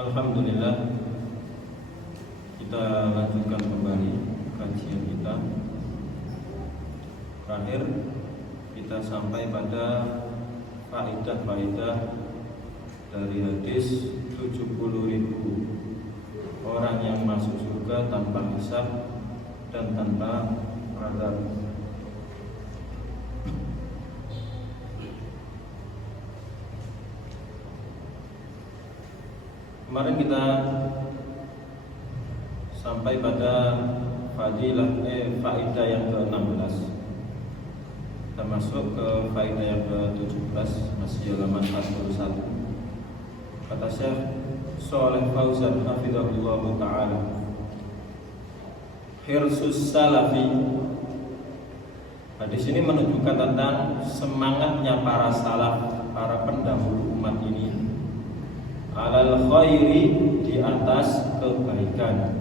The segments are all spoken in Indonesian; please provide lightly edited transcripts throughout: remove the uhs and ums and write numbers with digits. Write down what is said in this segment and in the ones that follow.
Alhamdulillah, kita lanjutkan kembali kajian kita. Terakhir kita sampai pada faedah-faedah dari hadis 70.000 orang yang masuk surga tanpa hisab dan tanpa azab. Kemarin kita sampai pada faedah yang ke-16. Kita masuk ke faedah yang ke-17, masih halaman 41. Kata Syekh Shalih Fauzan hafizahullah taala, hirsus salafi. Hadis ini menunjukkan tentang semangatnya para salaf, para pendahulu umat ini, alal khairi, di atas kebaikan,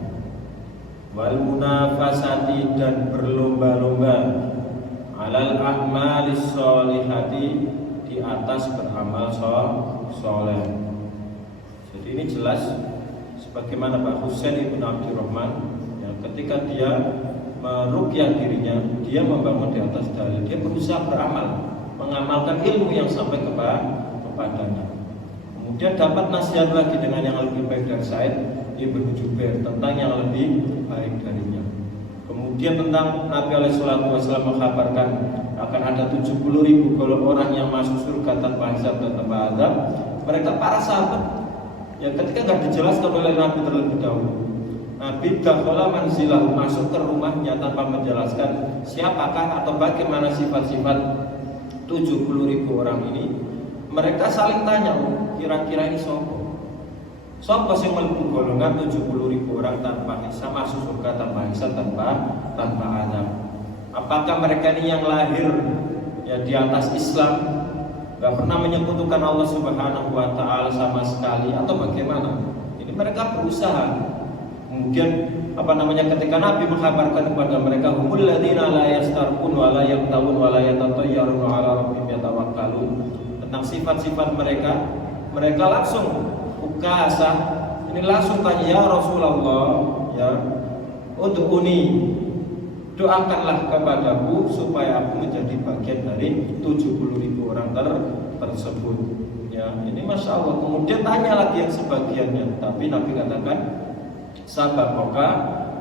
wal munafasati, dan berlomba-lomba, alal a'malis sholihati, di atas beramal soleh. Jadi ini jelas sebagaimana Pak Husain ibn Abdurrahman yang ketika dia meruqyah dirinya, dia membangun di atas dalil, dia berusaha beramal, mengamalkan ilmu yang sampai kepadanya. Kemudian dapat nasihat lagi dengan yang lebih baik dari Sa'id ibn Jubair tentang yang lebih baik darinya. Kemudian tentang Nabi SAW mengkabarkan akan ada 70.000 orang yang masuk surga tanpa hisab dan tanpa azab. Mereka para sahabat yang ketika tidak dijelaskan oleh Nabi terlebih dahulu, Nabi dakhala manzilahu, masuk ke rumahnya tanpa menjelaskan siapakah atau bagaimana sifat-sifat 70.000 orang ini. Mereka saling tanya, kira-kira ini sopo sing mlebu golongan 70.000 orang tanpa hisab, masuk surga tanpa hisab, tanpa azab. Apakah mereka ini yang lahir ya di atas Islam, gak pernah menyekutukan Allah Subhanahu wa taala sama sekali, atau bagaimana? Ini mereka berusaha. Kemudian ketika Nabi mengkabarkan kepada mereka, humul ladzina la yastarqun wa la yaqtawun wa la yatatayyarun ala rabbihim yatawakkalun, tentang sifat-sifat mereka langsung ukasa. Ini langsung tanya, ya Rasulullah, ya ud'uni, doakanlah kepadaku supaya aku menjadi bagian dari 70.000 orang tersebut. Ya, ini masya Allah. Kemudian tanya lagi yang sebagiannya, tapi Nabi katakan, sabakoka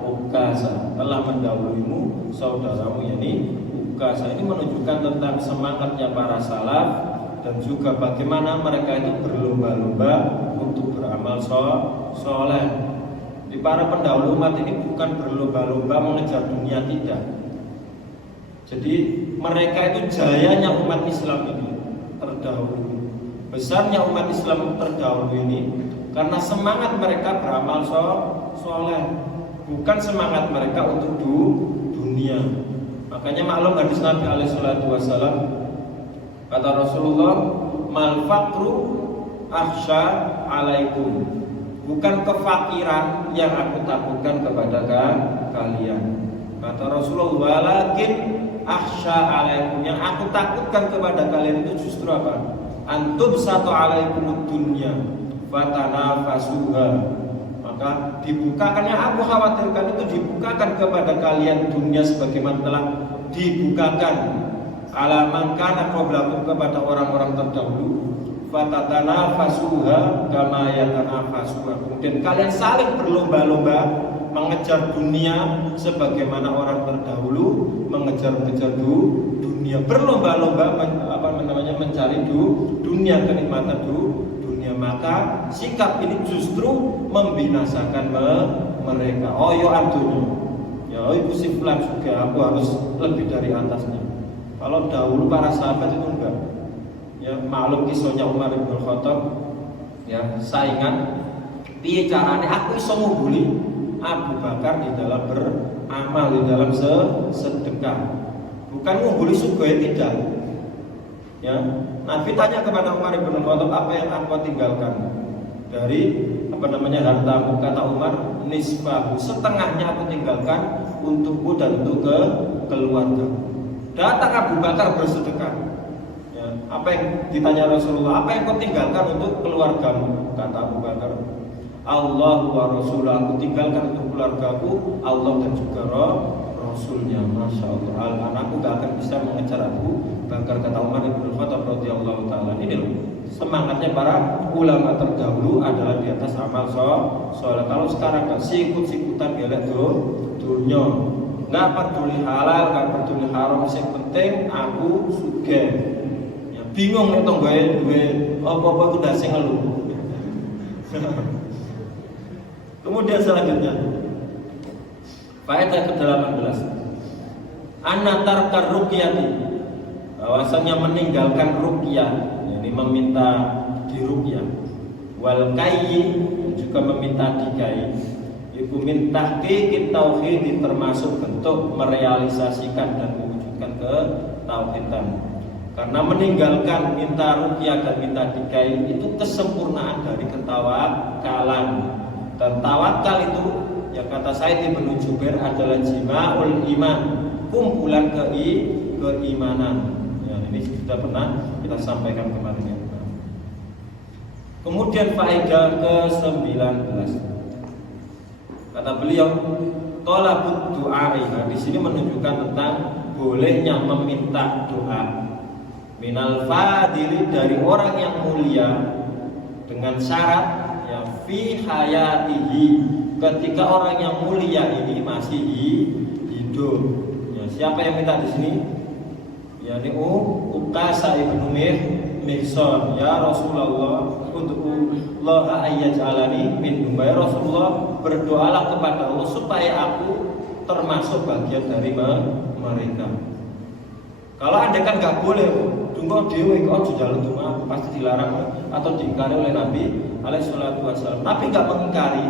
ukasa, telah mendahuluimu saudaramu, yakni ukasa. Ini menunjukkan tentang semangatnya para salaf dan juga bagaimana mereka itu berlomba-lomba untuk beramal soleh. Di para pendahulu umat ini bukan berlomba-lomba mengejar dunia, tidak. Jadi mereka itu jayanya umat Islam ini terdahulu, besarnya umat Islam terdahulu ini karena semangat mereka beramal soleh, bukan semangat mereka untuk dunia. Makanya maklum hadis Nabi SAW, kata Rasulullah, mal faqru akhsha alaikum, bukan kefakiran yang aku takutkan kepada kalian. Kata Rasulullah, walakin akhsha alaikum, yang aku takutkan kepada kalian itu justru apa? Antum satu alaikumud dunya fatanafasuha, maka dibukakan, yang aku khawatirkan itu dibukakan kepada kalian dunia sebagaimana telah dibukakan alaman kana qablakum, kepada orang-orang terdahulu, fatatanafasuha kama yatanafasuha, kemudian kalian saling berlomba-lomba mengejar dunia sebagaimana orang terdahulu mengejar dunia, berlomba-lomba mencari dunia, kenikmatan dunia. Maka sikap ini justru membinasakan mereka. Oh yo adunya, ya ibu si fulan juga, aku harus lebih dari atasnya. Kalau dahulu para sahabat itu enggak. Ya maklum kisahnya Umar bin Khattab, ya saingan. Piye carane aku iso ngubuli Abu Bakar di dalam beramal, di dalam sedekah. Bukan ngumpuli sugih, tidak. Ya, Nabi tanya kepada Umar bin Khattab, apa yang aku tinggalkan dari hartamu? Kata Umar, nisfahu, setengahnya aku tinggalkan untukku dan untuk keluarga. Datang Abu Bakar bersedekah. Ya, apa yang ditanya Rasulullah, apa yang kau tinggalkan untuk keluargamu? Kata Abu Bakar, Allah wa Rasul, aku tinggalkan untuk keluargaku Allah dan juga Rasulnya. Masya Allah, anakku gak akan bisa mengejar Abu Bakar, kata Umar bin Khattab radhiyallahu taala. Ini loh semangatnya para ulama terdahulu adalah di atas amal soleh. Kalau sekarang gak sikut-sikutan bela dunia, gak peduli halal, gak peduli haram, yang penting aku sugih. Ya bingung nek tonggoe duwe apa-apa itu dah sing ngelu. Kemudian selanjutnya faedah ke-18, anatar ruqyati, bahwasanya meninggalkan ruqyah, yakni meminta diruqyah, wal kayyi, juga meminta dikai, itu minta tahqiq tauhid, termasuk bentuk merealisasikan dan mewujudkan ketauhidan. Karena meninggalkan minta ruqyah dan minta dikai itu kesempurnaan dari ketawakalan. Dan tawakal itu, ya kata Said Ibnu Jubair, adalah jima'ul iman, kumpulan keimanan. Ya, ini sudah pernah kita sampaikan kemarin ya. Kemudian faedah ke-19, kata beliau, thalabud du'a, di sini menunjukkan tentang bolehnya meminta doa. Minal fadili, dari orang yang mulia, dengan syarat ya fi hayatihi, ketika orang yang mulia ini masih hidup. Ya, siapa yang minta di sini? Ya ini Ukasa ibnu Mihsan, ya Rasulullah, ud'ullaha ayyaj'alani minhum. Ya Rasulullah, berdoalah kepada Allah supaya aku termasuk bagian dari mereka. Kalau Anda kan nggak boleh tunggu dewe kok jalan cuma pasti dilarang atau diingkari oleh Nabi alaihi salatu wasallam. Nabi nggak mengingkari,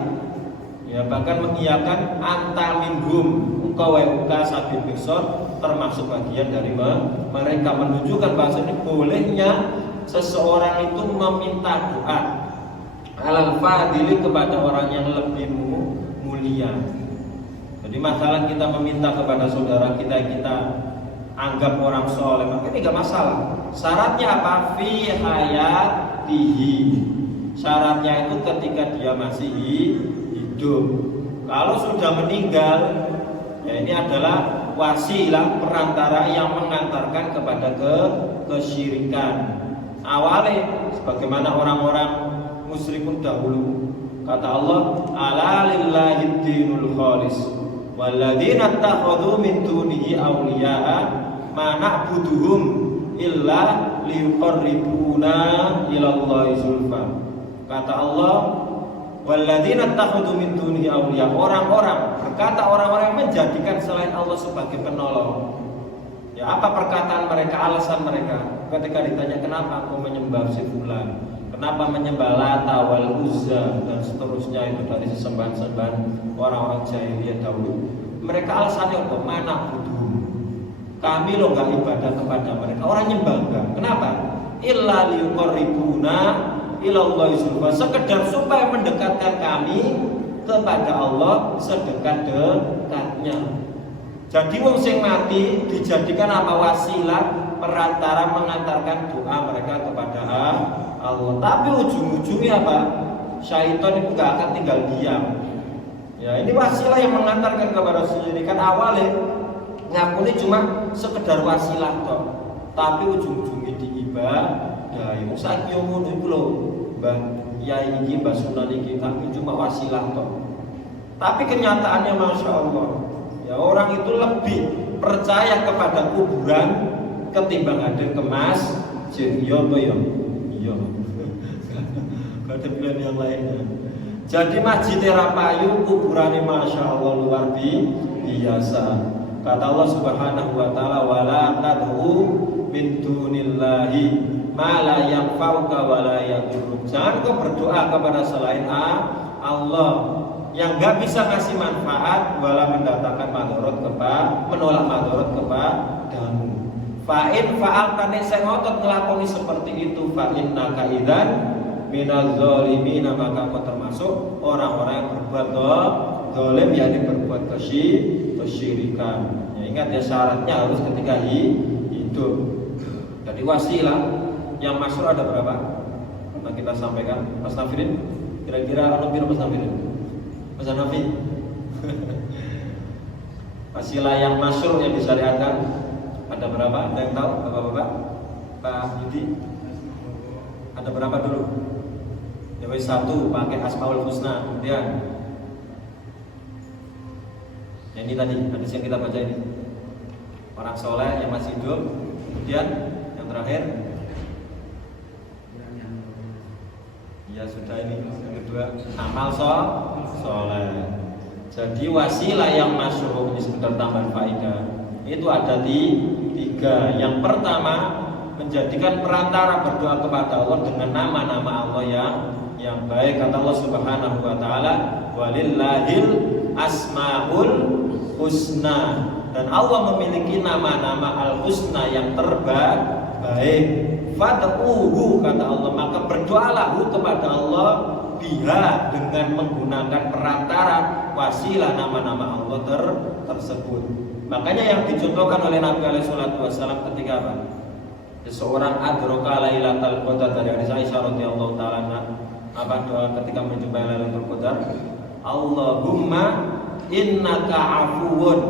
ya bahkan mengiyakan, anta minhum, engkau Ukasa bin Mihsan termasuk bagian dari mereka, menunjukkan bahasa ini bolehnya seseorang itu meminta doa alal fadili, kepada orang yang lebih mulia. Jadi masalah kita meminta kepada saudara kita anggap orang soleh, maka ini gak masalah. Syaratnya apa? Fi hayatihi, syaratnya itu ketika dia masih hidup. Kalau sudah meninggal, ya ini adalah wasilah, perantara yang mengantarkan kepada kesyirikan. Awalnya sebagaimana orang-orang musyrikun dahulu, kata Allah, ala lillahi dinul khalis walladzina ittakhadhu min dunihi awliya'a ma na'buduhum illa liyuqarribuna ilallahi zulfa. Kata Allah, walladzina ittakhadhu min dunihi awliya, orang-orang, berkata orang-orang yang menjadikan selain Allah sebagai penolong. Ya, apa perkataan mereka, alasan mereka ketika ditanya kenapa aku menyembah si fulan, kenapa menyembah Lata wal Uzza dan seterusnya, itu dari sesembahan-sembahan orang-orang jahiliyah dahulu. Mereka alasannya apa? Mana butuh, kami lo gak ibadah kepada mereka, orang nyembah enggak. Kenapa? Illa liyuqarribuna ilallahi zulfa, sekedar supaya mendekatkan kami kepada Allah sedekat-dekatnya. Jadi wong sing mati dijadikan apa? Wasilah, perantara mengantarkan doa mereka kepada Allah. Tapi ujung-ujungnya apa? Syaitan itu gak akan tinggal diam. Ya, ini wasilah yang mengantarkan kepada sendiri. Kan awalnya ngakuni cuma sekedar wasilah toh, tapi ujung-ujungnya diibadah. Yang saiki yo ngono iku lho, Mbah Yai iki, Mbah Sunan iki, tapi cuma wasilah toh. Tapi kenyataannya Masya Allah, ya orang itu lebih percaya kepada kuburan ketimbang ada kemas. Iya apa ya? Iya. Gak ada pilihan yang lainnya. Jadi masjid Rapayu kuburannya Masya Allah luar biasa. Kata Allah Subhanahu wa taala, wala tad'u min dunillahi ma la yanfa'uka wa la yadurruk. Jangan kau berdoa kepada selain Allah yang gak bisa ngasih manfaat wala mendatangkan madorot menolak madorot kepadamu. Fa'in fa'altane sing ngotot nglakoni seperti itu, fa'in naka idzan minaz zalimin, maka kau termasuk orang-orang yang berbuat zalim, yakni berbuat kesyirikan. Ya, ingat ya, syaratnya harus ketika hidup. Jadi wasilah yang masyhur ada berapa? Nah, kita sampaikan, Mas Nafirin. Kira-kira ono piro Mas Nafi? Mas Nafi. Wasilah yang masyhur yang disyariatkan ada berapa? Ada yang tahu? Bapak-bapak? Pak Yudi? Ada berapa dulu? Ya wis satu pakai Asmaul Husna. Kemudian yang ini tadi hadis yang kita baca ini. Orang soleh yang masih hidup. Kemudian yang terakhir ya sudah ini yang kedua amal soleh. Jadi wasilah yang masyhur ini sekedar tambahan faedah itu ada di tiga. Yang pertama menjadikan perantara berdoa kepada Allah dengan nama-nama Allah yang baik. Kata Allah Subhanahu wa taala walillahil asmaul husna, dan Allah memiliki nama-nama al-husna yang terbaik. Fad'uhu kata Allah, maka berdoalah kepada Allah biha dengan menggunakan perantara wasilah nama-nama Allah tersebut. Makanya yang dicontohkan oleh Nabi alaihi salatu wasallam ketika apa? Seseorang adroka lailatul qadar, dari hadis Aisyah radhiyallahu taala apa doa ketika menjumpai Lailatul Qadar? Allahumma innaka afuwun.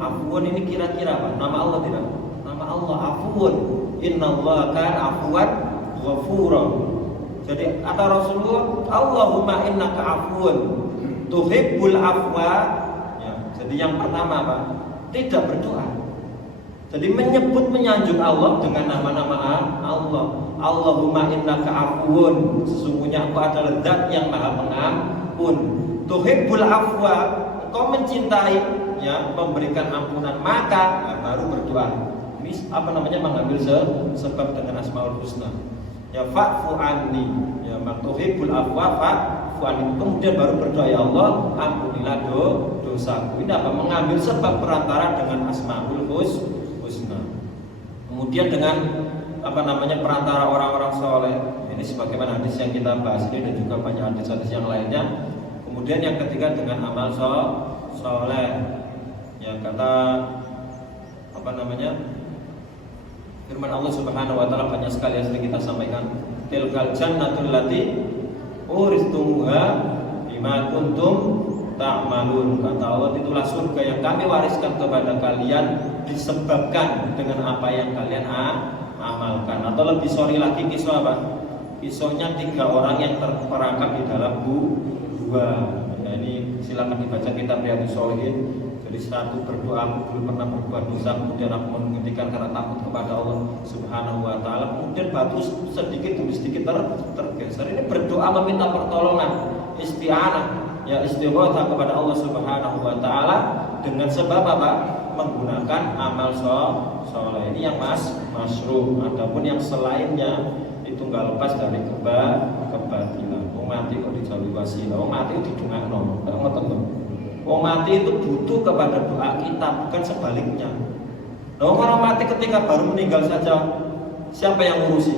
Afuwun ini kira-kira apa? Nama Allah tidak? Nama Allah afuwun. Innallaha kana afuwan ghafura. Jadi kata Rasulullah, Allahumma innaka afuwun tuhibbul afwa. Ya, jadi yang pertama apa? Tidak berdoa. Jadi menyebut menyanjung Allah dengan nama-nama Allah. Allahumma innaka afuwun, sesungguhnya Engkau adalah Zat yang Maha Pengampun. Tuhibbul afwa, Engkau mencintai ya memberikan ampunan, maka baru berdoa. Ini apa namanya mengambil sebab dengan Asmaul Husna. Ya fa'fu anni, ya tuhibbul afwa fa'fu anni. Kemudian baru berdoa, ya Allah ampunilah dosaku. Ini apa? Mengambil sebab perantara dengan Asmaul Husna. Kemudian dengan apa namanya perantara orang-orang soleh. Ini sebagaimana hadis yang kita bahas ini dan juga banyak hadis-hadis yang lainnya. Kemudian yang ketiga dengan amal soleh. Yang kata apa namanya firman Allah Subhanahu wa taala banyak sekali yang sering kita sampaikan. Tilkal jannatul lati uristumuha bima kuntum ta'malun. Kata Allah, itulah surga yang kami wariskan kepada kalian disebabkan dengan apa yang kalian amalkan. Atau lebih sorry lagi kisah apa? Kisahnya 3 orang yang terperangkap di dalam gua. Ya, ini silakan dibaca kitab Riyadhus Shalihin. Jadi satu berdoa, aku belum pernah berbuat dosa, kemudian aku menghentikan karena takut kepada Allah Subhanahu wa taala. Kemudian batu sedikit demi sedikit tergeser. Ini berdoa meminta pertolongan, isti'anah, ya istighatsah kepada Allah Subhanahu wa taala dengan sebab apa? Menggunakan amal soleh. Ini yang masyruh. Adapun yang selainnya itu enggak lepas dari kebatilan. Wong mati kok dijalui wasilah. Wong mati didongakno. Enggak ngoten to. Wong mati itu butuh kepada doa kita, bukan sebaliknya. Nah, orang mati ketika baru meninggal saja, siapa yang ngurusi?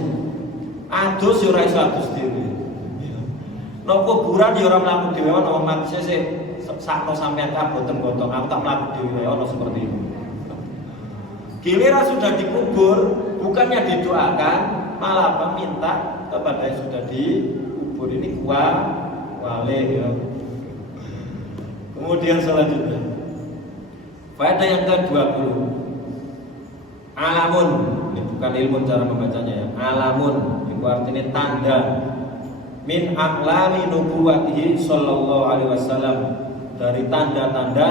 Adus yo ora iso adus dhewe. Nah, kuburan yo ora mlaku dhewe, ana wong mati sik sakno sampean kaboten gotong, aku tak mlaku dhewe ono seperti itu. Giliran sudah dikubur, bukannya didoakan, malah apa? Minta kepada yang sudah dikubur. Ini wale ya. Kemudian selanjutnya faedah yang ke-20, alamun. Ini bukan ilmu cara membacanya ya. Alamun itu artinya tanda min aqlami nubuwwatihi sallallahu alaihi wasallam, dari tanda-tanda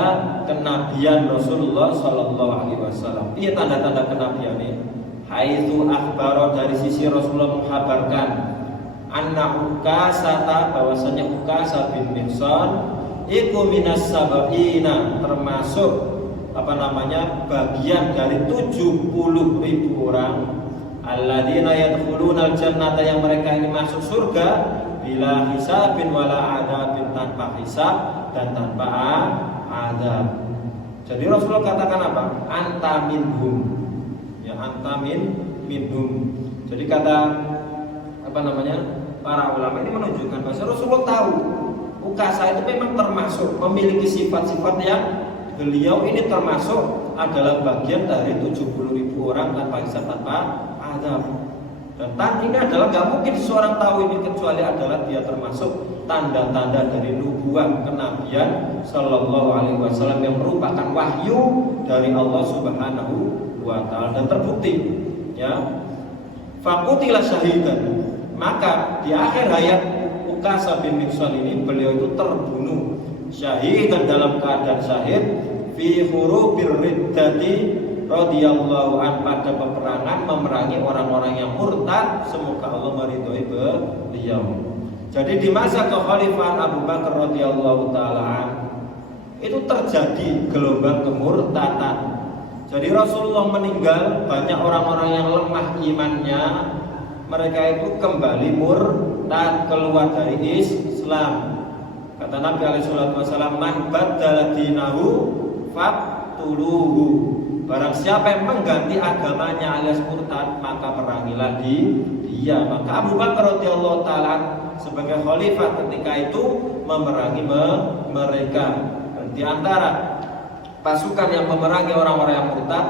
kenabian Rasulullah sallallahu alaihi wasallam. Iya tanda-tanda kenabian ini? Haitsu akhbaro, dari sisi Rasulullah menghabarkan anna Ukasata, bahwasanya Ukasah bin Mihsan iku minas sabaina, termasuk apa namanya bagian dari 70.000 orang alladzina yadkhuluna aljannata, yang mereka ini masuk surga bila hisabin wala adabin, tanpa hisab dan tanpa adab. Jadi Rasulullah katakan apa? Anta minhum, ya anta minhum. Jadi kata apa namanya para ulama ini menunjukkan bahwa Rasulullah tahu Ukasah itu memang termasuk memiliki sifat-sifat yang beliau ini termasuk adalah bagian dari 70.000 orang tanpa hisab tanpa adab. Dan ini adalah nggak mungkin seorang tahu ini kecuali adalah dia termasuk tanda-tanda dari nubuah kenabian Sallallahu Alaihi Wasallam yang merupakan wahyu dari Allah Subhanahu Wa Taala dan terbukti. Ya, fakutilah syahidan. Maka di akhir hayat Ukasha bin Mihsan ini beliau itu terbunuh syahid dan dalam keadaan syahid fi hurubir riddati radhiyallahu an, pada peperangan memerangi orang-orang yang murtad, semoga Allah meridhoi beliau. Jadi di masa kekhalifahan Abu Bakar radhiyallahu taala an itu terjadi gelombang kemurtadan. Jadi Rasulullah meninggal, banyak orang-orang yang lemah imannya, mereka itu kembali murtad, keluar dari Islam. Kata Nabi alaihi wasallam, man baddala dinahu faqtuluhu. Barang siapa yang mengganti agamanya alias murtad, maka perangilah dia. Maka Abu Bakar radhiyallahu taala sebagai khalifah ketika itu memerangi mereka. Dan di antara pasukan yang memerangi orang-orang yang murtad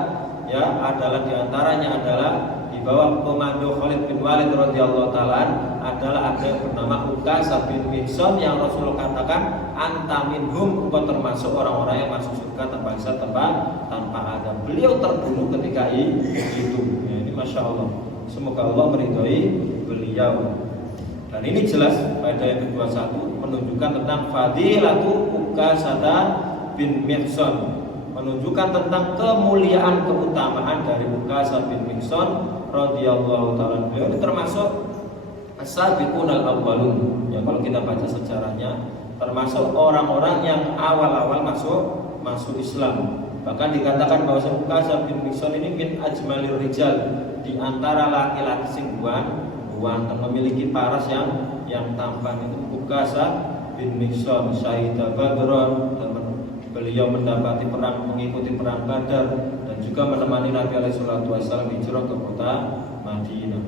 ya adalah di antaranya adalah di bawah komando Khalid bin Walid radhiyallahu taala adalah ada yang bernama Ukasha bin Mihsan yang Rasulullah katakan anta minhum, engkau termasuk orang-orang yang masuk surga tanpa hisab tanpa adab. Beliau terbunuh ketika itu. Ya, ini masya Allah. Semoga Allah meridhoi beliau. Dan ini jelas pada yang kedua satu menunjukkan tentang fadilatu Ukasha bin Mihsan, menunjukkan tentang kemuliaan keutamaan dari Ukasha bin Mihsan radhiyallahu taala. Beliau ini termasuk as-sabiqun al-awwalun. Ya, kalau kita baca sejarahnya termasuk orang-orang yang awal-awal masuk Islam. Bahkan dikatakan bahwa Ukasha bin Mihsan ini min ajmalir rijal, di antara laki-laki sing ganteng, memiliki paras yang tampan. Itu Ukasha bin Mihsan syahida Badr, dan beliau mendapati mengikuti perang Badar dan juga menemani Nabi alaihi wasallam hijrah ke kota Madinah.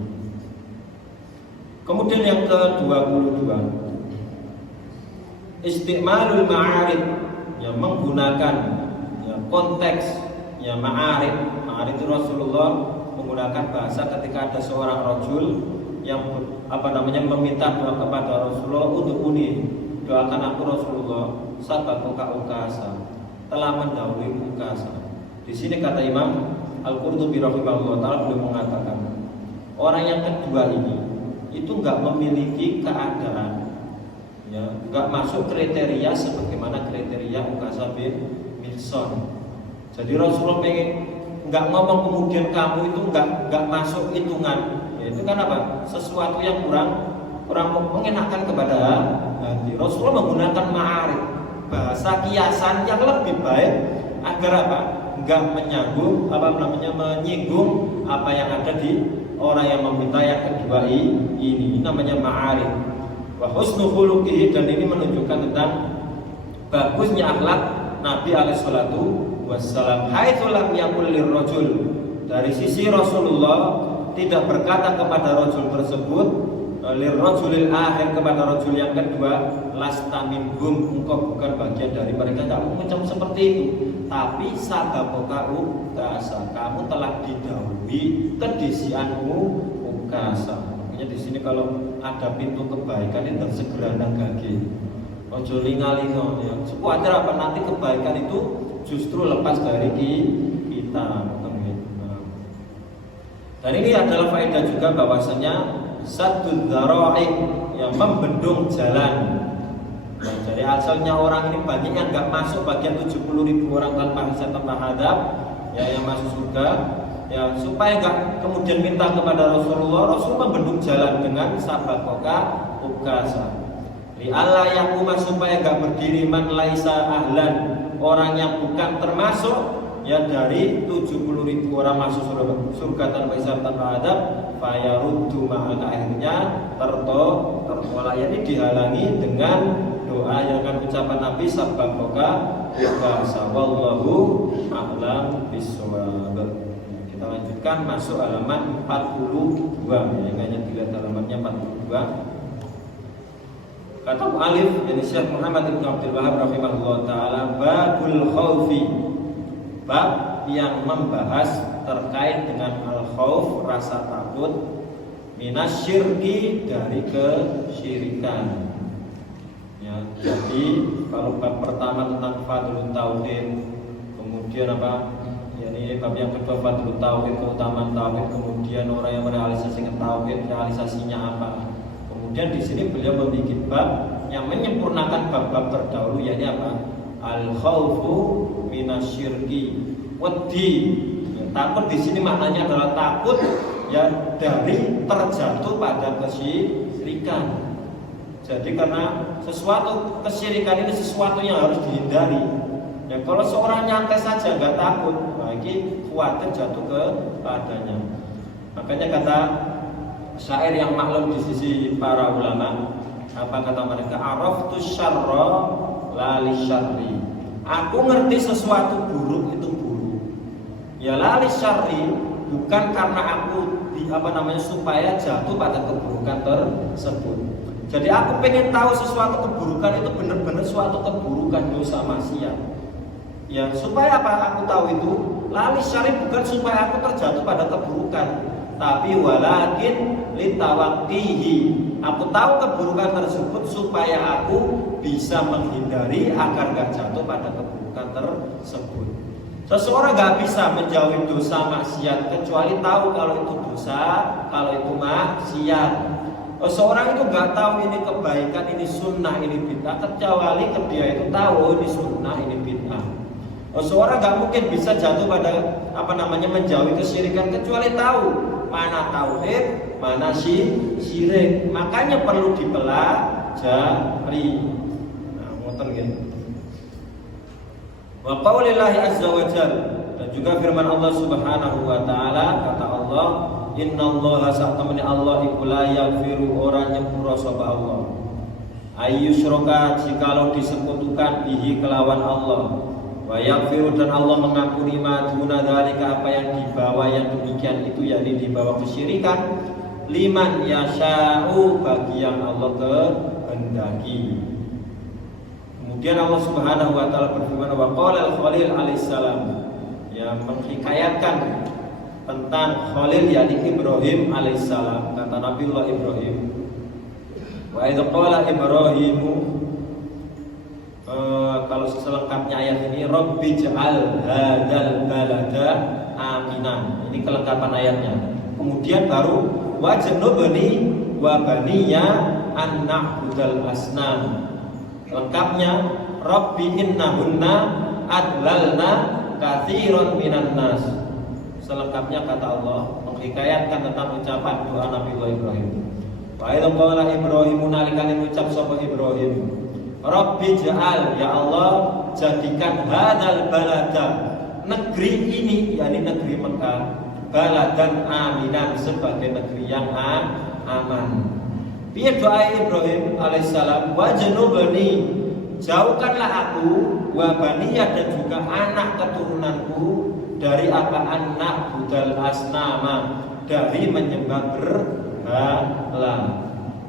Kemudian yang ke-22, istimalul ma'arif, yang menggunakan ya, konteks ya ma'arif itu Rasulullah menggunakan bahasa ketika ada seorang rajul yang meminta doa kepada Rasulullah untuk doakan aku Rasulullah, sabaqa Ukasha, telah mendahului Ukasha. Di sini kata Imam Al-Qurtubi rahimahullah taala beliau mengatakan orang yang kedua ini itu enggak memiliki keadaan, ya, enggak masuk kriteria sebagaimana kriteria Ukasha bin Mihsan. Jadi Rasulullah pengen enggak ngomong kemudian kamu itu enggak masuk hitungan. Ya, itu kan apa? Sesuatu yang kurang mengenakan kepada hati. Rasulullah menggunakan ma'arif, bahasa kiasan yang lebih baik agar apa? Enggak menyinggung apa yang ada di orang yang meminta yang kedua ini namanya ma'arif. Wa husnul khuluqihi, dan ini menunjukkan tentang bagusnya akhlak Nabi alaihi salatu wassalam. Haitsu lam yaqul lirrajul, dari sisi Rasulullah tidak berkata kepada rajul tersebut lirrajulil akhir, kepada rajul yang kedua, lasta minhum, engkau bukan bagian dari mereka, enggak mengucap seperti itu, tapi sabaqa Ukasha, kamu telah didahului kedisianmu Ukasha. Makanya di sini kalau ada pintu kebaikan itu segera nagage, ojo linga-linga ya. Kuatir apa nanti kebaikan itu justru lepas dari kita. Dan ini adalah faedah juga bahwasanya saddud dzara'i, yang membendung jalan. Nah, dari asalnya orang ini banyak yang nggak masuk bagian 70.000 orang tanpa hisab tanpa adab, ya, yang masuk surga, ya, supaya nggak kemudian minta kepada Rasulullah membendung jalan dengan sabaqa Ukasha. Li alla yaquma, supaya nggak berdiri man laisa ahlan, orang yang bukan termasuk ya dari 70.000 orang masuk surga tanpa hisab tanpa adab, fayaruddu, maka akhirnya tertolak, yakni dihalangi dengan doa yang akan ucapan Nabi sabaqa Ukasha. Wallahu a'lam bishawab. Kita lanjutkan masuk halaman 42, yang hanya dilihat halamannya 42. Kata mu'allif dari Syekh Muhammad bin Abdul Wahab rahimahullah taala, babul khaufi, bab yang membahas terkait dengan al-khauf, rasa takut, minasyirki dari kesyirikan. Ya, jadi kalau bab pertama tentang fadlul tauhid, kemudian apa? Ya, ini bab yang kedua fadlul tauhid, keutamaan tauhid, kemudian orang yang merealisasikan tauhid, realisasinya apa? Kemudian di sini beliau membuat bab yang menyempurnakan bab-bab terdahulu, yakni apa? Al khaufu minasyirki. Wedi. Ya, takut di sini maknanya adalah takut ya dari terjatuh pada kesyirikan. Jadi karena sesuatu kesyirikan ini sesuatu yang harus dihindari. Ya kalau seorang nyantai saja nggak takut, lagi khawatir jatuh ke padanya. Makanya kata syair yang maklum di sisi para ulama, apa kata mereka? Araftu syarra la li syarri. Aku ngerti sesuatu buruk itu buruk. Ya la li syarri, bukan karena aku supaya jatuh pada keburukan tersebut. Jadi aku pengen tahu sesuatu keburukan itu benar-benar suatu keburukan, dosa maksiat. Ya supaya apa? Aku tahu itu lali syar'i, bukan supaya aku terjatuh pada keburukan, tapi walakin litawaqqihi. Aku tahu keburukan tersebut supaya aku bisa menghindari agar gak jatuh pada keburukan tersebut. Seseorang gak bisa menjauhi dosa maksiat kecuali tahu kalau itu dosa, kalau itu maksiat. Seorang itu gak tahu ini kebaikan, ini sunnah, ini bid'ah, kecuali dia itu tahu ini sunnah, ini bid'ah. Seorang gak mungkin bisa jatuh pada menjauhi kesyirikan kecuali tahu mana tauhid, mana syirik. Makanya perlu dipelajari. Nah, ngoten nggih. Wa qaulillahi azza wa jalla, dan juga firman Allah Subhanahu wa taala, kata Allah, innallaha sa'tamani Allah iku la yaghfiru, ora nyepuro sapa Allah ayyusyraka, jikalau disekutukan bihi kelawan Allah, wa yaghfiru, dan Allah mengampuni ma duna dzalika, apa yang di bawah yang demikian itu, yakni di bawah kesyirikan, liman yasha'u, bagi yang Allah kehendaki. Kemudian Allah Subhanahu wa taala berfirman, wa qala al-Khalil alaihissalam, yang menghikayatkan tentang Khalil, yakni Ibrahim alaihissalam. Kata Nabiullah Ibrahim, wa idza qala Ibrahimu, kalau selengkapnya ayat ini, Rabbi ja'al hadzal balada aminan. Ini kelengkapan ayatnya. Kemudian baru wajnubni wa baniya an na'budal asnam. Lengkapnya Rabbi innahunna adlalna katsiran minan nas. Selengkapnya kata Allah menghikayatkan tentang ucapan doa Nabi Ibrahim. Wa idza qala Ibrahim, nalikane ucap sapa Ibrahim, Rabbi ja'al, ya Allah jadikan hadzal balada, negeri ini, yakni negeri Mekah, baladan aminan, sebagai negeri yang aman. Piye doa Ibrahim alaihissalam, wajnubni, jauhkanlah aku, wa baniya, dan juga anak keturunanku, dari apa? Anak budal asnama, dari menyembah berhala.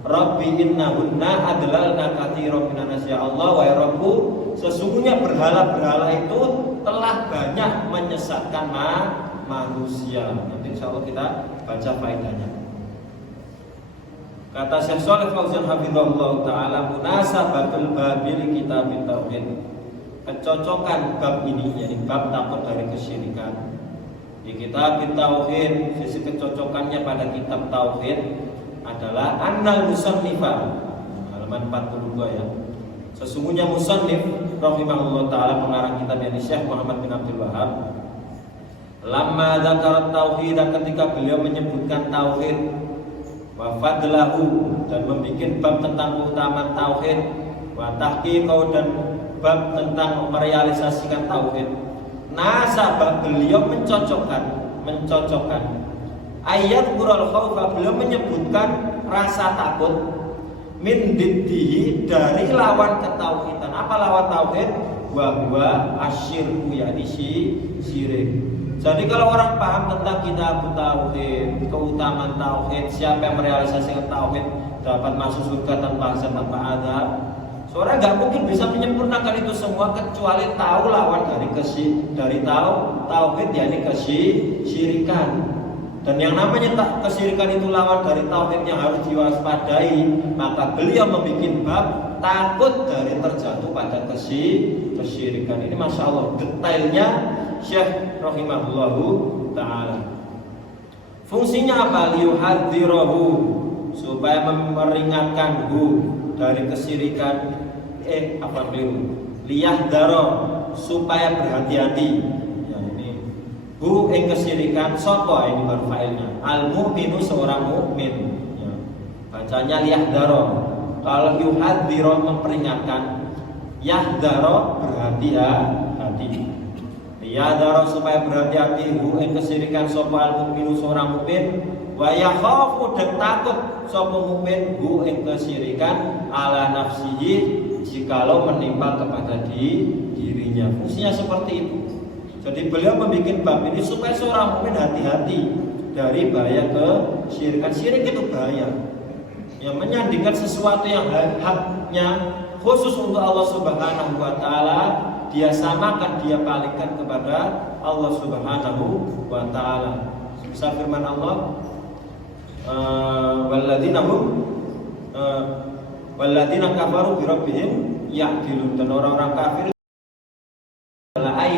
Rabbi innahunna adlalna katsiran minan nas, ya Allah wa Rabbu, sesungguhnya berhala-berhala itu telah banyak menyesatkan manusia. Nanti insyaallah kita baca faedahnya. Kata Syekh Shalih Fauzan hafizahullah taala, munasabatul babil kitabit tauhid, kecocokan bab ini, yakni bab takut dari kesyirikan, di kitabit tauhid, sisi kecocokannya pada kitab tauhid adalah annal musannifa, halaman 42 ya. Sesungguhnya musannif rahimahullah taala, pengarang kitab yakni Syekh Muhammad bin Abdul Wahab, lamma dzakarat tauhid, ketika beliau menyebutkan tauhid, wa fadlahu, dan membuat bab tentang keutamaan tauhid, wa tahqiqau, dan bab tentang merealisasikan tauhid. Nasabah, beliau mencocokkan ayat qur'al khaufa, beliau menyebutkan rasa takut, min diddihi, dari lawan ketauhidan. Apa lawan tauhid? Wa huwa asyirku, yakni syirik. Jadi kalau orang paham tentang kitab tauhid, keutamaan tauhid, siapa yang merealisasikan tauhid dapat masuk surga tanpa hisab, tanpa adab. Seorang nggak mungkin bisa menyempurnakan itu semua kecuali tahu lawan dari tauhid, yakni kesyirikan. Dan yang namanya kesyirikan itu lawan dari tauhid yang harus diwaspadai. Maka beliau membuat bab takut dari terjatuh pada kesyirikan. Ini masya Allah detailnya Syekh rahimahullahu ta'ala. Fungsinya apa? Liyuhadzirahu, supaya memperingatkan dari kesyirikan. Liyahdaro, supaya berhati-hati. Ya, ini ing kesyirikan sapa, ini baru failnya. Al mu'minu, seorang mukmin. Ya. Bacanya liyahdaro. Kalau yuhadziro memperingatkan, yahdaro berhati-hati. Liyahdaro supaya berhati-hati ing kesyirikan sapa al mu'minu, seorang mukmin. Wa yakhafu, dan takut sapa mukmin ing kesyirikan ala nafsihi, jikalau menimpa kepada dirinya. Fungsinya seperti itu. Jadi beliau membuat bab ini supaya seorang mukmin hati-hati dari bahaya kesyirikan. Syirik itu bahaya, yang menyandingkan sesuatu yang haknya khusus untuk Allah Subhanahu wa taala, dia samakan, dia palingkan kepada Allah Subhanahu wa taala. Bisa firman Allah, walladzina kafaru bi rabbihim ya'dilun, dan orang-orang kafir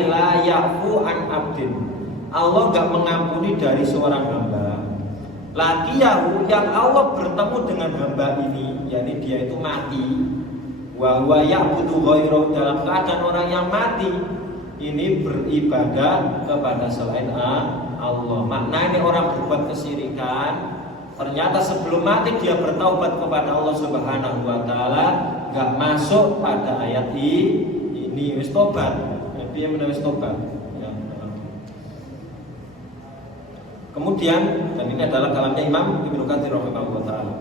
la ya'fu an abdin, Allah enggak mengampuni dari seorang hamba. Laqiyahu, yang Allah bertemu dengan hamba ini, yakni dia itu mati, wa huwa ya'budu ghairu, dalam keadaan orang yang mati ini beribadah kepada selain Allah. Maknanya orang berbuat kesyirikan, ternyata sebelum mati dia bertaubat kepada Allah Subhanahu wa taala, enggak masuk pada ayat ini. Wis tobat. Piye menawi wis tobat. Ya. Kemudian, dan ini adalah kalamnya Imam Ibnu Katsir rahimahullah taala.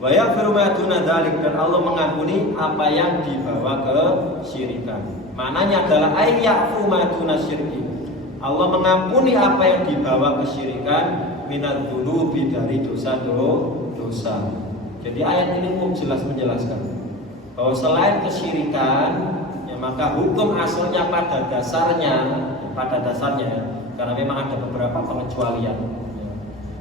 Wa yaghfiru ma duna dzalik, dan Allah mengampuni apa yang dibawa ke syirikan. Maknanya adalah ayyafu ma duna syirki. Allah mengampuni apa yang dibawa kesyirikan minad dzunubi, dari dosa. Jadi ayat ini jelas menjelaskan bahwa selain kesyirikan, ya maka hukum asalnya pada dasarnya, karena memang ada beberapa pengecualian. Ya,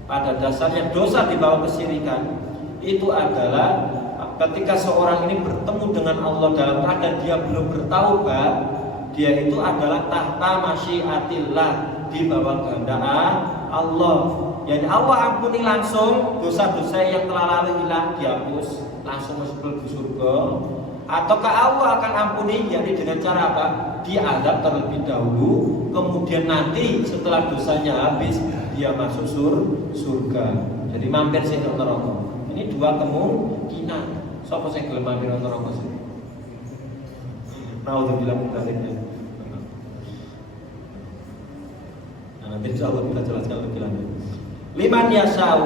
pada dasarnya dosa di bawah kesyirikan itu adalah ketika seorang ini bertemu dengan Allah dalam keadaan dia belum bertaubat, dia itu adalah tahta masyiatillah, di bawah kehendak Allah. Yani Allah ampuni langsung dosa-dosa yang telah lalu, hilang, dihapus, langsung masuk ke surga. Ataukah Allah akan ampuni, yakni dengan cara apa? Diadab terlebih dahulu, kemudian nanti setelah dosanya habis dia masuk surga. Jadi mampir sing neraka. Ini dua kemungkinan. Sapa sing gelem mampir neraka sih? Naudzubillah min dzalik. Nah, nanti insyaallah kita jelaskan lebih lanjut. Liman yasau,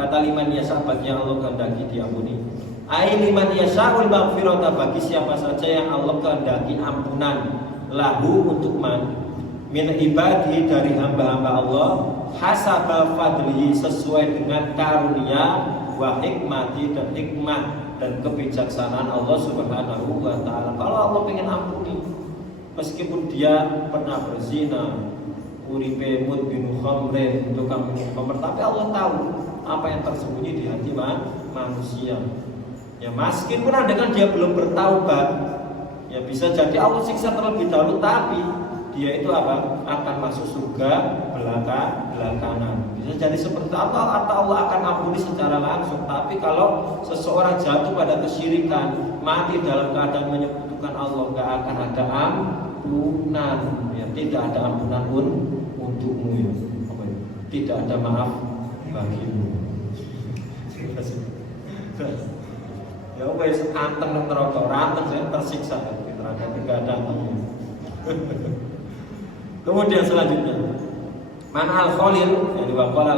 kata liman yasa, bagi yang Allah kehendaki diampuni. Ai liman yasaul maghfirata, bagi siapa saja yang Allah kehendaki ampunan, lahu untuk man min ibadihi, dari hamba-hamba Allah, hasaba fadlihi, sesuai dengan karunia, wa hikmati, dan hikmah dan kebijaksanaan Allah Subhanahu wa taala. Kalau Allah pengen ampuni, meskipun dia pernah berzina, uripe mudbinu khamrin, tukang minum khamr, tapi Allah tahu apa yang tersembunyi di hati manusia. Ya meskipun dengan dia belum bertaubat, ya bisa jadi Allah siksa terlebih dahulu, tapi dia itu apa? Akan masuk surga belakangan. Bisa jadi seperti apa, atau Allah akan ampuni secara langsung. Tapi kalau seseorang jatuh pada kesyirikan, mati dalam keadaan menyekutukan Allah, gak akan ada ampunan. Ya, tidak ada ampunan untukmu, ya. Tidak ada maaf bagimu. Ya wes anteng neraka, anteng saya tersiksa di neraka, tidak ada ampun. Kemudian selanjutnya, man al-khalil, yang diwakil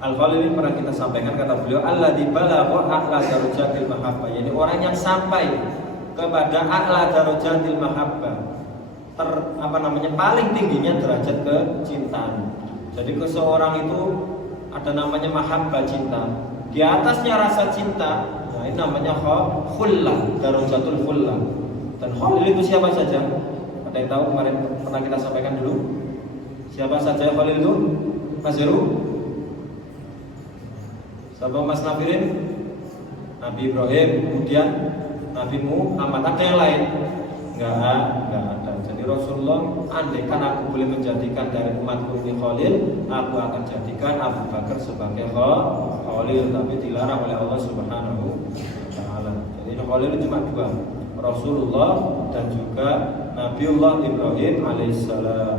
al-khalil ini pernah kita sampaikan, kata beliau, alladzi balagha a'la darajatil mahabbah, yani orang yang sampai kepada a'la darajatil mahabbah, paling tingginya derajat kecintaan. Jadi ke seorang itu ada namanya mahabbah, cinta. Di atasnya rasa cinta, nah ini namanya khullah, darajatul khullah. Dan khalil itu siapa saja? Ada yang tahu? Kemarin pernah kita sampaikan dulu. Siapa saja khalil itu? Mas Heru? Siapa Mas Nafirin? Nabi Ibrahim, kemudian Nabi Muhammad. Ada yang lain? Enggak ada. Jadi Rasulullah, andaikan aku boleh menjadikan dari umatku ini khalil, aku akan jadikan Abu Bakar sebagai khalil, tapi dilarang oleh Allah Subhanahu wa taala. Jadi khalil cuma dua, Rasulullah dan juga Nabiullah Ibrahim alaihissalam.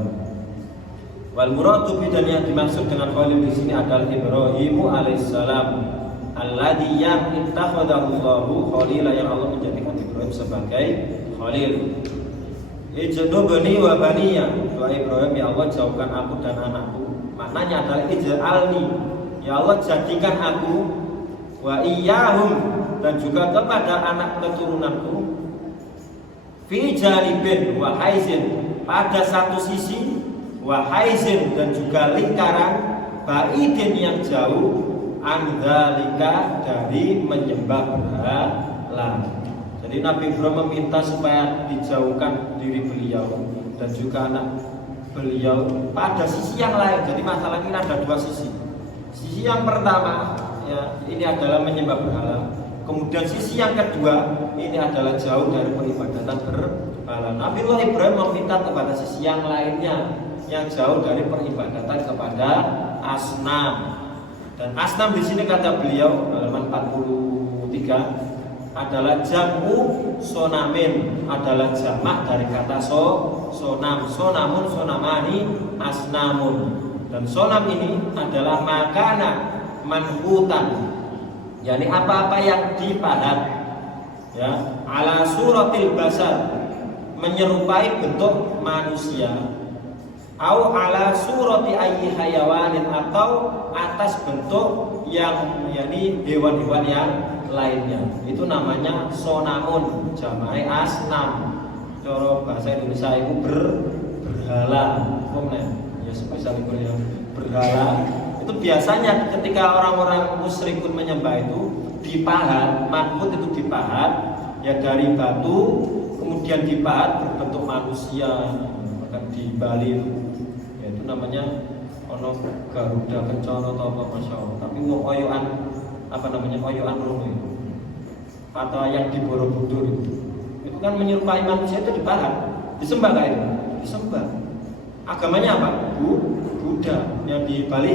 Wal muradu bidan yang dimaksud dengan khalil di sini adalah Ibrahim alaihissalam, alladzi yang ittakhadahu Allahu khalila, yang Allah menjadikan Ibrahim sebagai khalil. Ijnubni wa baniya, doa Ibrahim, ya Allah jauhkan aku dan anakku. Maknanya adalah ij'alni, ya Allah jadikan aku, wa iyyahum, dan juga kepada anak keturunanku, fi janibin wa haizin, pada satu sisi, wa haizin, dan juga lingkaran, ba'idin, yang jauh, andalika, dari menyembah berhala. Jadi Nabi Ibrahim meminta supaya dijauhkan diri beliau dan juga anak beliau pada sisi yang lain. Jadi masalah ini ada dua sisi. Sisi yang pertama, ya, ini adalah menyembah berhala. Kemudian sisi yang kedua, ini adalah jauh dari peribadatan berhala. Nabi Ibrahim meminta kepada sisi yang lainnya, yang jauh dari peribadatan kepada asnam. Dan asnam di sini kata beliau halaman 43 adalah jam'u sonamin, adalah jamak dari kata sonam. Sonamun, sonamani, asnamun. Dan sonam ini adalah makana manhutan, yakni apa-apa yang dipahat, ya, ala suratil basar, menyerupai bentuk manusia, au ala surati ayyi hayawanin, atau atas bentuk yang yakni hewan-hewan yang lainnya. Itu namanya sonamun, jama'i asnam. Cara bahasa Indonesia itu berhala. Ya spesial itu yang berhala. Itu biasanya ketika orang-orang musyrikun menyembah itu dipahat, manhut itu dipahat ya dari batu, kemudian dipahat berbentuk manusia, maka di Bali ya itu namanya ono Garuda Kencana atau apa, masya Allah. Tapi mau oyoan apa namanya, oyoan rono itu, atau yang di Borobudur itu kan menyerupai manusia, itu dipahat, disembah kayak itu, disembah. Agamanya apa? Buddha. Yang di Bali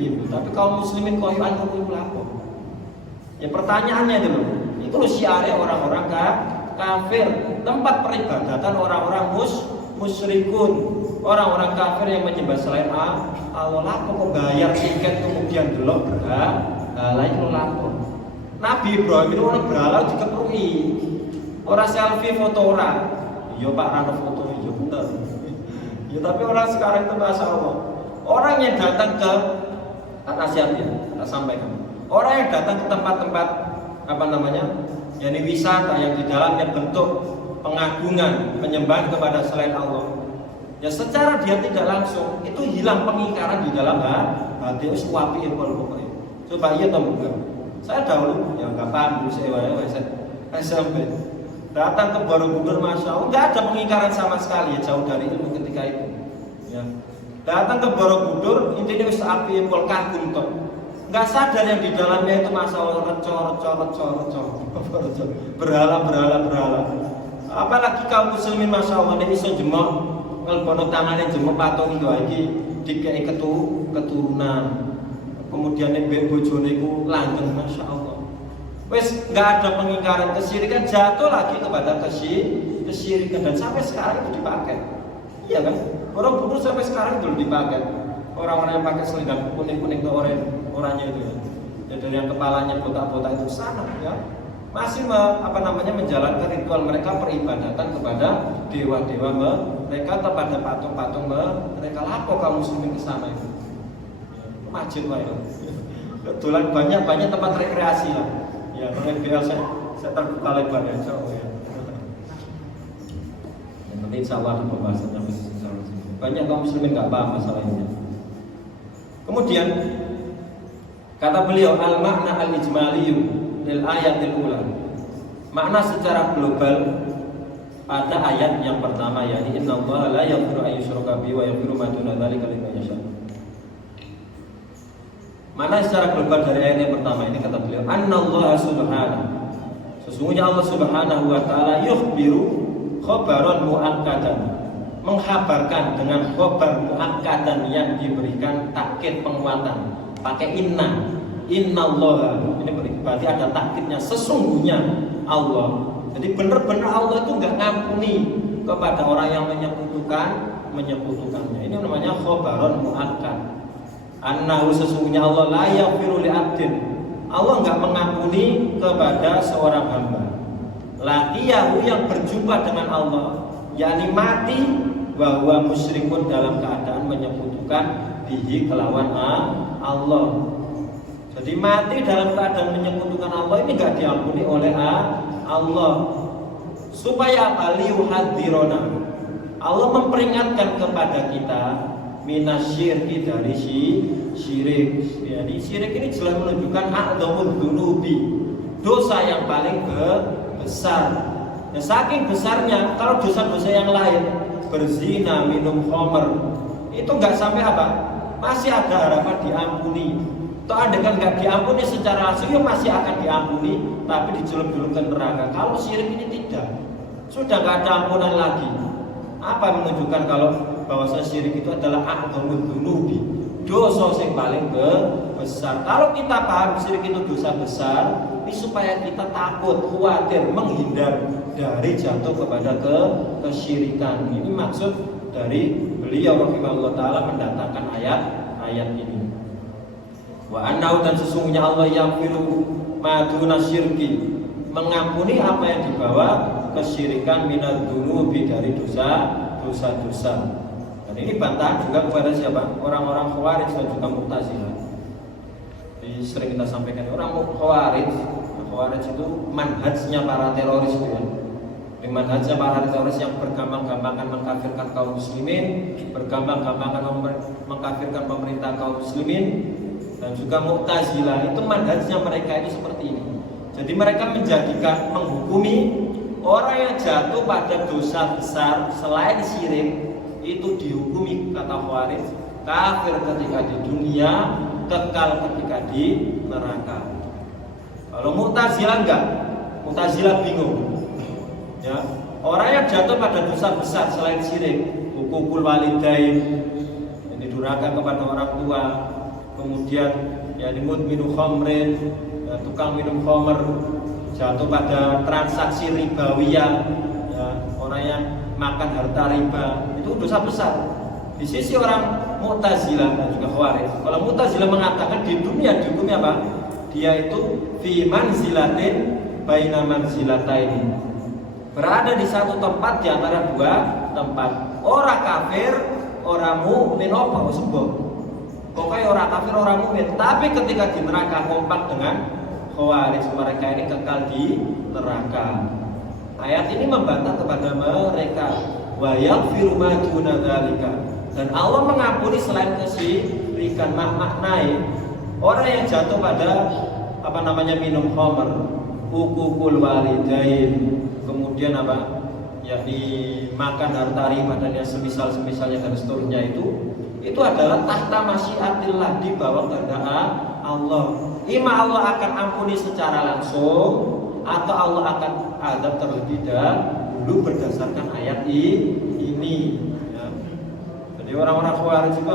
itu. Tapi kaum muslimin koyoan rono itu lapor. Ya pertanyaannya itu loh syiarnya orang-orang kafir, tempat peribadatan orang-orang musyrikun, orang-orang kafir yang menyembah selain Allah. Kok bayar tiket kemudian delok berhala itu lapor. Nabi Ibrahim itu orang berhala dikeprui, orang selfie foto orang. Iya Pak Rano foto itu benar. Ya tapi orang sekarang itu masya Allah, orang yang datang ke nasihat ya, tak sampaikan. Orang yang datang ke tempat-tempat apa namanya, yakni wisata yang di dalamnya bentuk pengagungan, penyembahan kepada selain Allah, ya secara dia tidak langsung itu hilang pengingkaran di dalam hati. Suapi pokoknya. Coba iya atau enggak? Saya dahulu yang nggak paham dulu saya SMP datang ke Borobudur, masya Allah nggak ada pengingkaran sama sekali, ya jauh dari ilmu ketika itu. Ya. Datang ke Borobudur intinya wis api pol kagum toh. Nggak sadar yang di dalamnya itu masya Allah recor, berhala. Apalagi kaum muslimin masya Allah ini iso jemok ngelbono tangannya jemok patung itu lagi dikei keturunan. Kemudian nek bojone iku langgeng, masya Allah. Wes nggak ada pengingkaran kesyirikan, jatuh lagi kepada kesyirikan, dan sampai sekarang itu dipakai. Iya kan? Borobudur sampai sekarang belum dipakai. Orang-orang yang pakai selendang kuning-kuning ke oranye itu ya. Ya dari yang kepalanya botak-botak itu sana ya. Masih menjalankan ritual mereka, peribadatan kepada dewa-dewa mereka, kepada patung-patung mereka. Lapor kaum muslimin ke sana itu. Majid lah itu. Kebetulan banyak tempat rekreasi lah. Ya, biar saya terbuka lebar ya, jauh ya. Yang penting insya Allah pembahasannya banyak kaum muslimin nggak paham masalah ini. Kemudian kata beliau al-makna al-ijmaliyu lil ayatil ula. Makna secara global pada ayat yang pertama, yakni innallaha la yaghfiru an yushraka bihi wa yaghfiru ma duna dzalika liman yasha. Mana secara global dari ayat yang pertama ini kata beliau, Annallaha subhanahu, sesungguhnya Allah subhanahu wa ta'ala yukhbiru khobaron mu'akkadan, menghabarkan dengan khobar mu'akkadan yang diberikan takkid penguatan pakai innallaha, ini berarti ada takkidnya, sesungguhnya Allah. Jadi benar-benar Allah itu nggak ngampuni kepada orang yang menyekutukannya. Ini namanya khobaron mu'akkad. Annahu, sesungguhnya Allah la yaghfiru li abdin, Allah enggak mengampuni kepada seorang hamba, laqiyahu, yang berjumpa dengan Allah, yakni mati bahwa musyrikun, dalam keadaan menyekutukan bihi, kelawan Allah. Jadi mati dalam keadaan menyekutukan Allah ini enggak diampuni oleh Allah. Supaya apa? Liyuhadzirona, Allah memperingatkan kepada kita minasyirki, dari syirik. Jadi syirik ini jelas menunjukkan a'dhamud dzunubi, dosa yang paling besar. Nah, saking besarnya, kalau dosa-dosa yang lain, berzina, minum khamr, itu nggak sampai apa? Masih ada harapan diampuni. Toh andaikan nggak diampuni secara langsung, ya masih akan diampuni, tapi dijeluk-jelukkan neraka. Kalau syirik ini tidak, sudah nggak ada ampunan lagi. Apa menunjukkan kalau bahwasanya syirik itu adalah a'dhamud dzunubi, dosa yang paling besar. Kalau kita paham syirik itu dosa besar, ini supaya kita takut, khawatir, menghindar dari jatuh kepada kesyirikan. Ini maksud dari beliau rahimahullah taala mendatangkan ayat ini. Wa annahu, dan sesungguhnya Allah yaghfiru ma duna syirki, mengampuni apa yang dibawa kesyirikan, minadz dzunubi, dari dosa-dosa. Dan ini bantahan juga kepada siapa? Orang-orang Khawarij dan juga Mu'tazilah. Jadi sering kita sampaikan, orang Khawarij itu manhajnya para teroris itu ya. Manhajnya para teroris yang bergampang-gampangan mengkafirkan kaum muslimin, bergampang-gampangan mengkafirkan pemerintah kaum muslimin, dan juga Mu'tazilah, itu manhajnya mereka ini seperti ini. Jadi mereka menghukumi orang yang jatuh pada dosa besar selain syirik itu dihukumi, kata Khawarij, kafir ketika di dunia, kekal ketika di neraka. Kalau Mu'tazilah enggak, Mu'tazilah bingung. Ya, orang yang jatuh pada dosa besar selain syirik, hukukul walidain, ini durhaka kepada orang tua, kemudian ya mudminu khamrin, ya, tukang minum khamr, jatuh pada transaksi ribawiyah, ya, orang yang makan harta riba, itu dosa besar. Di sisi orang Mu'tazilah dan juga Khawarij, kalau Mu'tazilah mengatakan di dunia dihukumi apa? Dia itu fi manzilatin baina manzilataini, berada di satu tempat di antara dua tempat. Orang kafir, orang mukmin, apa sebab? Pokoknya orang kafir, orang mukmin, tapi ketika di neraka kompak dengan Khawarij, mereka ini kekal di neraka. Ayat ini membantah kepada mereka, wa yaghfiru ma duna dzalika, dan Allah mengampuni selain kesyirikan. Maknai orang yang jatuh pada minum khamr, hukukul walidain, kemudian yakni makan harta riba dan yang semisal-semisalnya dan seterusnya, itu adalah tahta masyiatillah, di bawah kehendak Allah. Ima Allah akan ampuni secara langsung, atau Allah akan azab terlebih dahulu berdasarkan ayat ini. Ya. Jadi orang-orang Khawarij itu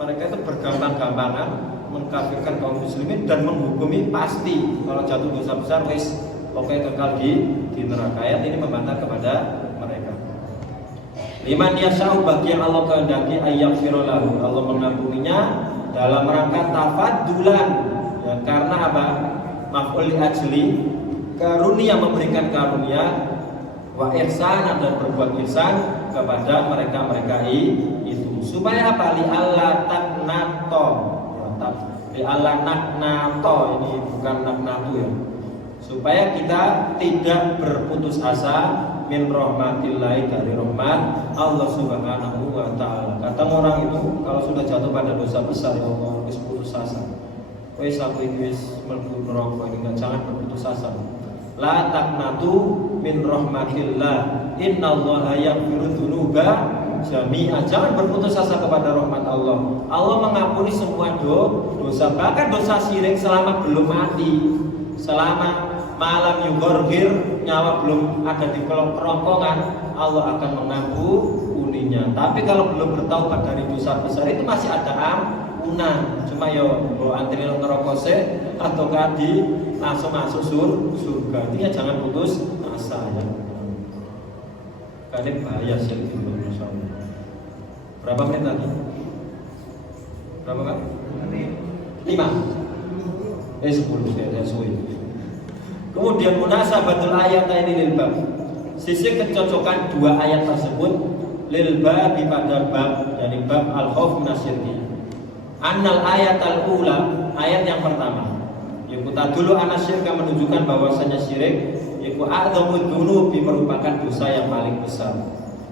mereka itu bergampang-gampangan mengkafirkan kaum muslimin dan menghukumi pasti kalau jatuh dosa besar wis pokoknya kekal di neraka. Ayat ini membantah kepada mereka. Liman yasha'u, bagi yang Allah kehendaki, ayyaghfira lahu, Allah mengampuninya dalam rangka tafaddulan, ya, karena maf'ul li ajli, karunia, memberikan karunia, wa ihsan, dan berbuat ihsan kepada mereka itu, supaya apa? Li alla taknato, li alla naknato, ini bukan naknatu ya, supaya kita tidak berputus asa min rahmatillahi, dari rahmat Allah subhanahu wa ta'ala. Kata orang itu kalau sudah jatuh pada dosa besar, ya Allah, wis putus asa, wis aku ini wis mlebu neraka, ini jangan berputus asa. La taknatu min rahmatillah, innallaha yaghfiru dzunuba jami'an. Jangan berputus asa kepada rahmat Allah. Allah mengampuni semua dosa, bahkan dosa syirik selama belum mati, selama malam yugorgir, nyawa belum ada di kerongkongan, Allah akan mengampuninya. Tapi kalau belum bertaubat dari dosa besar itu masih ada ampunan. Cuma yo antri ngerokok atau kadi langsung masuk surga. Intinya jangan putus asa ya. Karena bahaya syirik itu, Masya Allah. Berapa menit lagi? Berapa kan? 5 10 saya suwi. Kemudian munasabatul ayat ini lil bab. Sisi kecocokan dua ayat tersebut lil bab pada bab, yakni bab al-khauf minasyirki. Annal ayat al-ula, ayat yang pertama. Yaitu dulu anasyirka menunjukkan bahwasanya syirik yaitu a'dzamud dzunubi merupakan dosa yang paling besar.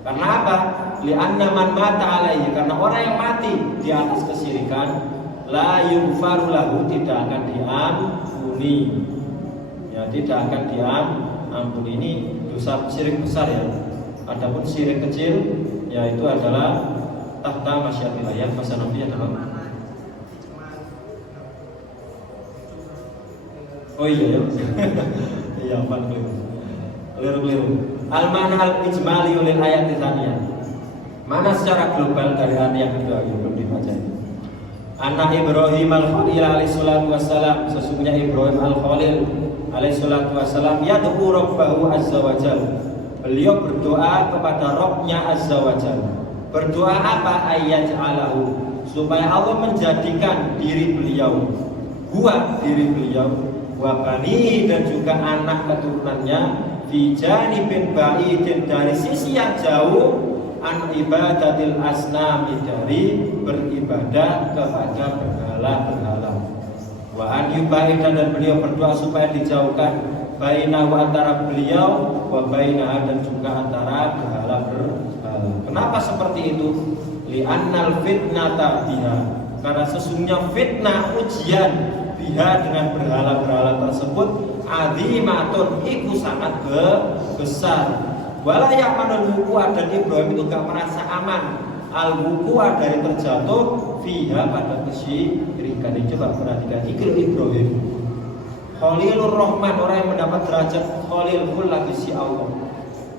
Karena apa? Li'anna man mata alaihi, karena orang yang mati di atas kesyirikan la yughfaru lahu, tidak akan diampuni. Ya, tidak akan diampuni. Ini dosa syirik besar ya. Adapun syirik kecil yaitu adalah tahta masyiatillah, ya bahasa Nabi adalah oh iya ya. Iya, Pak, keliru. Al-mana al-ijmali oleh ayat tsaniyah. Mana secara global dari ayat yang kedua yang belum dibaca ini. Anak Ibrahim al-Khalil alaihi salatu wassalam, sesungguhnya Ibrahim al-Khalil alaihi salatu wassalam yad'u rabbahu azza wajalla. Beliau berdoa kepada Rabb-Nya azza wajalla. Berdoa apa? Ayyaj'alahu, supaya Allah menjadikan diri beliau, diri beliau, wa bani dan juga anak keturunannya fi janibin ba'idin, dari sisi yang jauh, an ibadatil asnami, dari beribadah kepada berhala-berhala. Wa an yubaidan, dan beliau berdoa supaya dijauhkan bainahu, antara beliau, wa bainaha, dan juga antara berhala-berhala. Kenapa seperti itu? Li'annal fitnata biha, karena sesungguhnya fitnah, ujian biha, dengan berhala-berhala tersebut, azimatun, itu sangat besar. Wala ya'manul wuku'a, dan Ibrahim itu gak merasa aman al-wuku'a, dari terjatuh fiha, pada kesyirikan. Coba perhatikan ikil Ibrahim Khalilur Rahman, orang yang mendapat derajat Khalilul lagi si Allah,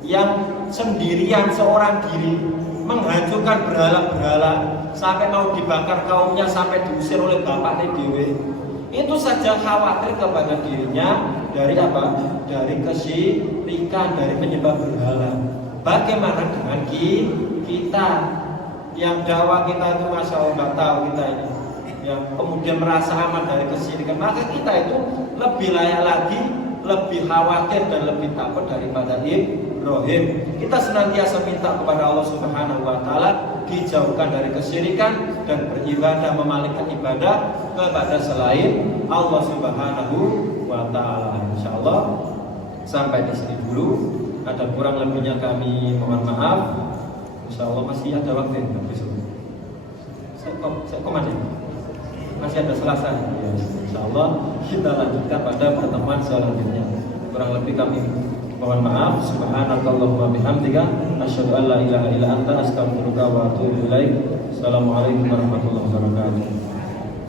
yang sendirian seorang diri menghancurkan berhala-berhala sampai mau dibakar kaumnya, sampai diusir oleh bapaknya dewe. Itu saja khawatir kepada dirinya dari apa? Dari kesyirikan, dari penyembah berhala. Bagaimana dengan kita yang dakwah kita itu Masya Allah nggak tahu kita ini, yang kemudian merasa aman dari kesyirikan, maka kita itu lebih layak lagi, lebih khawatir dan lebih takut daripada Ibrahim. Kita senantiasa minta kepada Allah Subhanahu wa taala dijauhkan dari kesyirikan dan beribadah, memalingkan ibadah kepada selain Allah Subhanahu wa taala. Insyaallah sampai di sini dulu. Ada kurang lebihnya kami mohon maaf. Insyaallah masih ada waktu besok. Saya komandan. Masih ada Selasa. Ya, insyaallah kita lanjutkan pada pertemuan selanjutnya. Kurang lebih kami mohon maaf. Subhanakallahumma bihamdika asyhadu an la ilaha illa anta astaghfiruka wa atubu ilaik. Assalamualaikum warahmatullahi wabarakatuh.